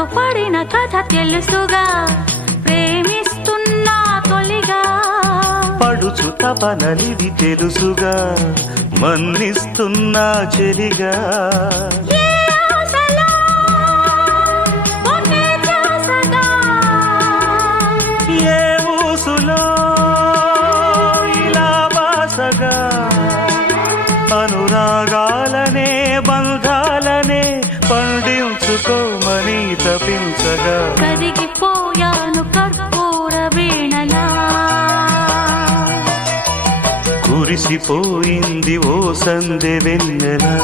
మనసు పడిన కథ తెలుసుగా, ప్రేమిస్తున్నా తొలిగా. పడుచు తపనలిది తెలుసుగా, మన్నిస్తున్నా చెలిగా. ఏ ఊసులో ఇలా బాసగా, అనురాగాలనే బంధాలనే పండించుకోమని తపించగా. కరిగిపోయాను కర్పూర వీణలా, కురిసిపోయింది ఓ సందె వెన్నెలా.